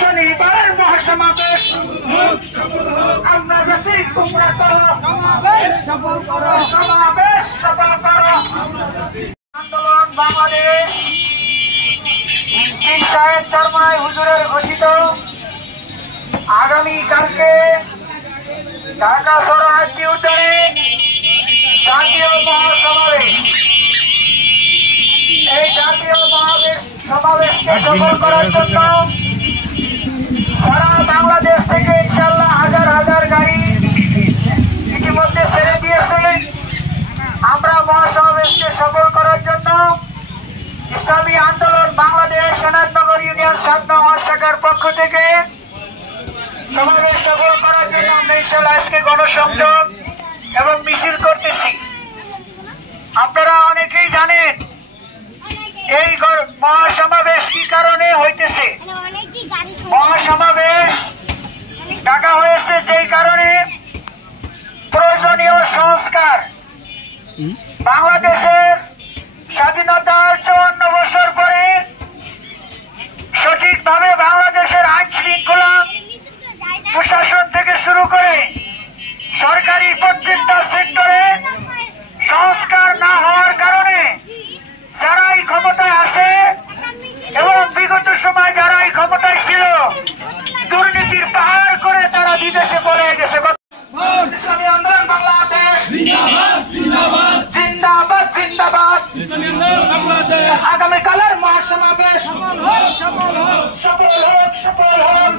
শনিবার মহাসমাবেশ আমরা যাচ্ছি, তোমরা করো সমাবেশ সফল করো। আন্দোলন বাংলাদেশ পীর সাহেব চরমনাই হুজুরের ঘোষিত আগামীকালকে ঢাকা সরহাদি উদ্যানে জাতীয় মহাসমাবেশ। এই জাতীয় সমাবেশকে সফল করার জন্য সারা বাংলাদেশ থেকে ইনশাল্লাহ হাজার হাজার গাড়ি ইতিমধ্যে ছেড়ে দিয়েছে। আমরা মহাসমাবেশকে সফল করার জন্য ইসলামী আন্দোলন বাংলাদেশ সোনারনগর ইউনিয়ন ৭ নং শাখার পক্ষ থেকে সমাবেশ সফল করার জন্য আমরা ইনশাল্লাহ আজকে গণসংযোগ এবং মিছিল করতেছি। আপনারা অনেকেই জানেন এই মহাসমাবেশ কি কারণে হইতেছে। মহাসমাবেশ ডাকা হয়েছে যেই কারণে প্রয়োজনীয় সংস্কার, বাংলাদেশের স্বাধীনতার ৫৪ বছর পরে সঠিকভাবে বাংলাদেশের আইন শৃঙ্খলা প্রশাসন থেকে শুরু করে সরকারি প্রত্যেকটা সেক্টরে সংস্কার না হওয়ার কারণে যারাই ক্ষমতায় আসে এবং বিগত সময় যারাই ক্ষমতায় ছিল দুর্নীতির পাহাড় করে তারা বিদেশে পড়ে গেছে। ইসলামী আন্দোলন বাংলাদেশ জিন্দাবাদ জিন্দাবাদ। আগামীকালের মহাসমাবেশ সফল হোক সফল হোক।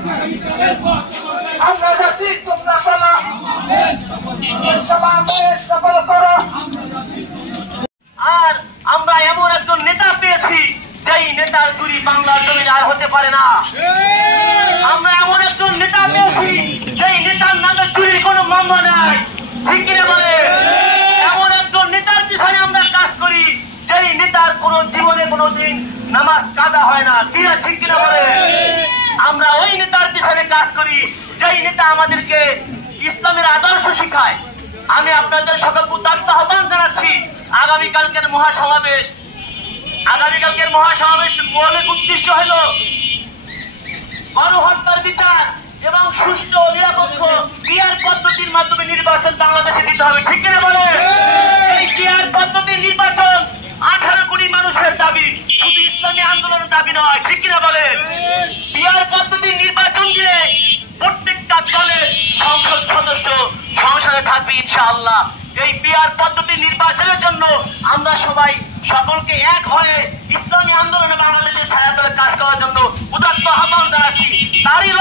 আমরা যাচ্ছি, তোমরা চলো সমাবেশ সফল করো। আর আমরা এমন একজন নেতা পেয়েছি যেই নেতার চুরি বাংলার জমিন আর হতে পারে না। আমরা এমন একজন নেতা পেয়েছি যেই নেতার নামে চুরির কোনো মামলা নাই, ঠিক কিনা বলে? এমন একজন নেতার পিছনে আমরা কাজ করি যেই নেতার কোনো জীবনে কোনোদিন নামাজ কাজা হয় না, ঠিক কিনা বলে? আমরা ওই নেতার পিছনে কাজ করি যেই নেতা আমাদেরকে ইসলামের আদর্শ শিখায়। আমি আপনাদের সকলকে উদাত্ত আহ্বান জানাচ্ছি, আগামীকালকের মহাসমাবেশ মৌলিক উদ্দেশ্য হল গণহত্যার বিচার এবং সুষ্ঠু ও নিরপেক্ষ পিআর পদ্ধতির মাধ্যমে নির্বাচন বাংলাদেশে দিতে হবে, ঠিক কিনা বলে? এই পিআর পদ্ধতির নির্বাচন 18 কোটি মানুষের দাবি, শুধু ইসলামী আন্দোলনের দাবি নয়, ঠিক কিনা বলে? পিআর পদ্ধতির নির্বাচন দিয়ে প্রত্যেকটা দলের সংসদ সদস্য সংসদে থাকবে ইনশাআল্লাহ। এই পিআর পদ্ধতি নির্বাচনের জন্য আমরা সবাই সকলকে এক হয়ে ইসলামী আন্দোলনে বাংলাদেশের ছায়াতলে কাজ করার জন্য উদাত্ত আহ্বান জানাচ্ছি। তারই